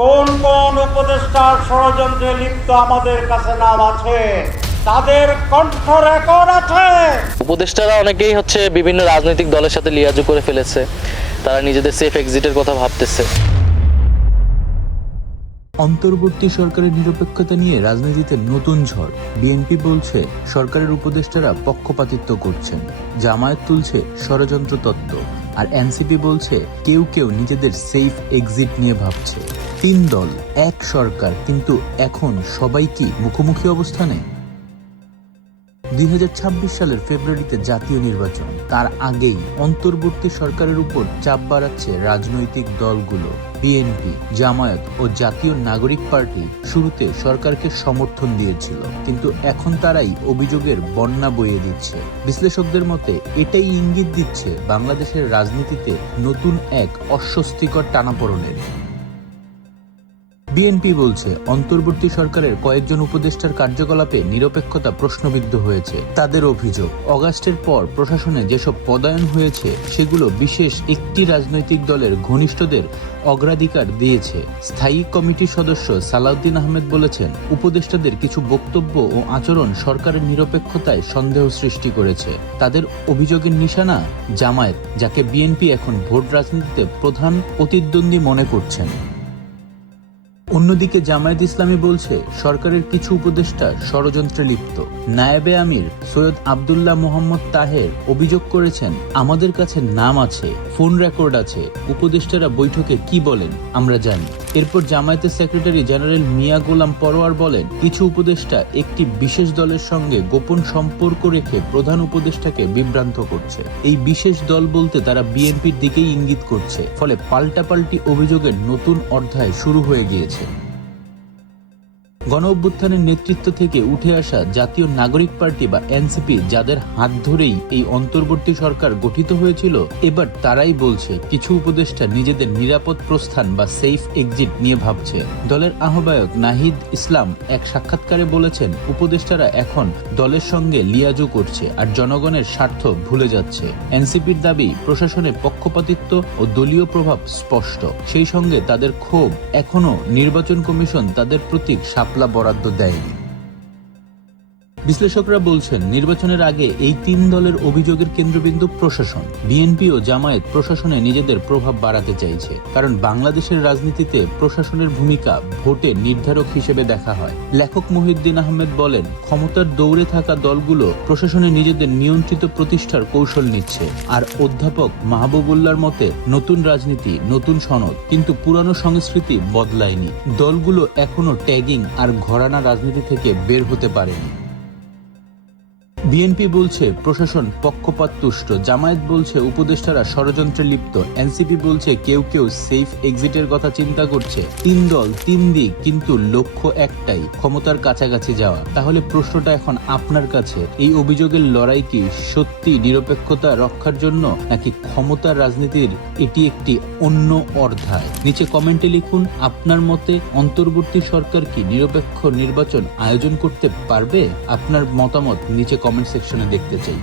কোন কোন উপদেষ্টার ষড়যন্ত্রে লিপ্ত আমাদের কাছে নাম আছে, তাদের কণ্ঠ রেকর্ড আছে। উপদেষ্টারা অনেকেই বিভিন্ন রাজনৈতিক দলের সাথে লিয়াজু করে ফেলেছে, তারা নিজেদের সেফ এক্সিটের কথা ভাবতেছে। অন্তর্বর্তী সরকারের নিরপেক্ষতা নিয়ে রাজনীতিতে নতুন ঝড়। বিএনপি বলছে সরকারের উপদেষ্টারা পক্ষপাতিত্ব করছেন, জামায়াত তুলছে ষড়যন্ত্র তত্ত্ব, আর এনসিপি বলছে কেউ কেউ নিজেদের সেফ এক্সিট নিয়ে ভাবছে। তিন দল এক সরকার, কিন্তু এখন সবাই কি মুখোমুখি অবস্থানে? 2026 সালের ফেব্রুয়ারিতে জাতীয় নির্বাচন, তার আগেই অন্তর্বর্তী সরকারের উপর চাপ বাড়াচ্ছে রাজনৈতিক দলগুলো। বিএনপি, জামায়াত ও জাতীয় নাগরিক পার্টি শুরুতে সরকারকে সমর্থন দিয়েছিল, কিন্তু এখন তারাই অভিযোগের বন্যা বইয়ে দিচ্ছে। বিশ্লেষকদের মতে এটাই ইঙ্গিত দিচ্ছে বাংলাদেশের রাজনীতিতে নতুন এক অস্বস্তিকর টানাপোড়েনের। বিএনপি বলছে অন্তর্বর্তী সরকারের কয়েকজন উপদেষ্টার কার্যকলাপে নিরপেক্ষতা প্রশ্নবিদ্ধ হয়েছে। তাদের অভিযোগ, অগাস্টের পর প্রশাসনে যেসব পদায়ন হয়েছে সেগুলো বিশেষ একটি রাজনৈতিক দলের ঘনিষ্ঠদের অগ্রাধিকার দিয়েছে। স্থায়ী কমিটির সদস্য সালাউদ্দিন আহমেদ বলেছেন, উপদেষ্টাদের কিছু বক্তব্য ও আচরণ সরকারের নিরপেক্ষতায় সন্দেহ সৃষ্টি করেছে। তাদের অভিযোগের নিশানা জামায়াত, যাকে বিএনপি এখন ভোট রাজনীতিতে প্রধান প্রতিদ্বন্দ্বী মনে করছেন। অন্যদিকে জামায়াত ইসলামী বলছে সরকারের কিছু উপদেষ্টা ষড়যন্ত্রে লিপ্ত। নায়েবে আমির সৈয়দ আব্দুল্লাহ মোহাম্মদ তাহের অভিযোগ করেছেন, আমাদের কাছে নাম আছে, ফোন রেকর্ড আছে, উপদেষ্টারা বৈঠকে কি বলেন আমরা জানি। এরপর জামায়াতের সেক্রেটারি জেনারেল মিয়া গোলাম পরোয়ার বলেন, কিছু উপদেষ্টা একটি বিশেষ দলের সঙ্গে গোপন সম্পর্ক রেখে প্রধান উপদেষ্টাকে বিভ্রান্ত করছে। এই বিশেষ দল বলতে তারা বিএনপির দিকেই ইঙ্গিত করছে, ফলে পাল্টাপাল্টি অভিযোগের নতুন অধ্যায় শুরু হয়ে গিয়েছে। গণ অভ্যুত্থানের নেতৃত্ব থেকে উঠে আসা জাতীয় নাগরিক পার্টি বা এনসিপি, যাদের হাত ধরেই এই অন্তর্বর্তী সরকার গঠিত হয়েছিল, এবার তারাই বলছে কিছু উপদেষ্টা নিজেদের নিরাপদ প্রস্থান বা সেফ এক্সিট নিয়ে ভাবছে। দলের আহ্বায়ক নাহিদ ইসলাম এক সাক্ষাৎকারে বলেছেন, উপদেষ্টারা এখন দলের সঙ্গে লিয়াজু করছে আর জনগণের স্বার্থ ভুলে যাচ্ছে। এনসিপির দাবি, প্রশাসনের পক্ষপাতিত্ব ও দলীয় প্রভাব স্পষ্ট। সেই সঙ্গে তাদের ক্ষোভ, এখনো নির্বাচন কমিশন তাদের প্রতীক বরাদ্দ দেয়নি। বিশ্লেষকরা বলছেন, নির্বাচনের আগে এই তিন দলের অভিযোগের কেন্দ্রবিন্দু প্রশাসন। বিএনপি ও জামায়াত প্রশাসনে নিজেদের প্রভাব বাড়াতে চাইছে, কারণ বাংলাদেশের রাজনীতিতে প্রশাসনের ভূমিকা ভোটে নির্ধারক হিসেবে দেখা হয়। লেখক মহিউদ্দিন আহমেদ বলেন, ক্ষমতার দৌড়ে থাকা দলগুলো প্রশাসনে নিজেদের নিয়ন্ত্রিত প্রতিষ্ঠার কৌশল নিচ্ছে। আর অধ্যাপক মাহবুবুল্লাহর মতে, নতুন রাজনীতি, নতুন সনদ, কিন্তু পুরানো সংস্কৃতি বদলায়নি। দলগুলো এখনো ট্যাগিং আর ঘরানা রাজনীতি থেকে বের হতে পারেনি। বিএনপি বলছে প্রশাসন পক্ষপাতদুষ্ট, জামায়াত বলছে উপদেষ্টারা ষড়যন্ত্রে লিপ্ত, এনসিপি বলছে কেউ কেউ সেফ এক্সিটের কথা চিন্তা করছে। তিন দল, তিন দিক, কিন্তু লক্ষ্য একটাই, ক্ষমতার কাছাকাছি যাওয়া। তাহলে প্রশ্নটা এখন আপনার কাছে, এই অভিযোগের লড়াই কি সত্যি নিরপেক্ষতা রক্ষার জন্য, নাকি ক্ষমতার রাজনীতির এটি একটি অন্য অধ্যায়? নিচে কমেন্টে লিখুন আপনার মতে, অন্তর্বর্তী সরকার কি নিরপেক্ষ নির্বাচন আয়োজন করতে পারবে? আপনার মতামত নিচে কমেন্ট সেকশনে দেখতে চাই।